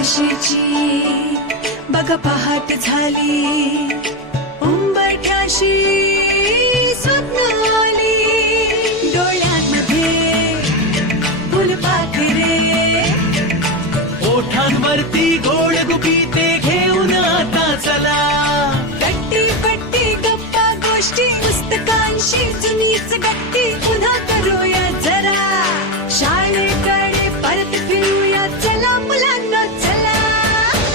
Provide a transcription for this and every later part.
आशेची बघा पहाट झाली, उंबरठ्याशी स्वप्न आली, डोळ्यांमध्ये फुलपाखरे, ओठांवरती गोड गुपिते घेऊन आता चला, गट्टी पट्टी गप्पा गोष्टी पुस्तकांशी जुनीच गट्टी पुन्हा करूया जरा, शाळेकडे परत फिरूया, चला मुलांना चला,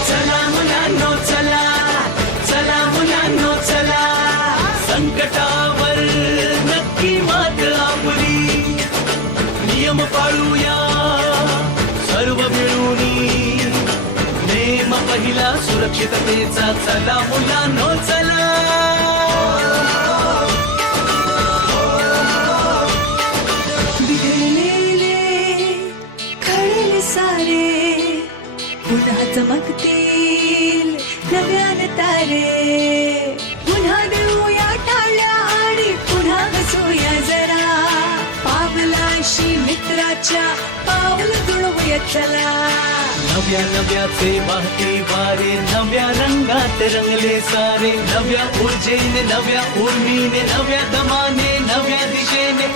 चला मुलांनो चला, चला मुलांनो चला, संकटावर नक्की मात आपली, नियम पाळूया सर्व मिळूनी, नेम पहिला सुरक्षिततेचा, चला मुलांनो चला. सारे पुन्हा चमकतील नव्यान तारे, पुन्हा देऊया टाळ्या आणि पुन्हा हसूया जरा, पावलाशी मित्राच्या पावल जुळवूया चला, नव्या नव्याचे वाहते वारे, नव्या रंगात रंगले सारे, नव्या ऊर्जेने नव्या उर्मीने, नव्या दमाने नव्या दिशेने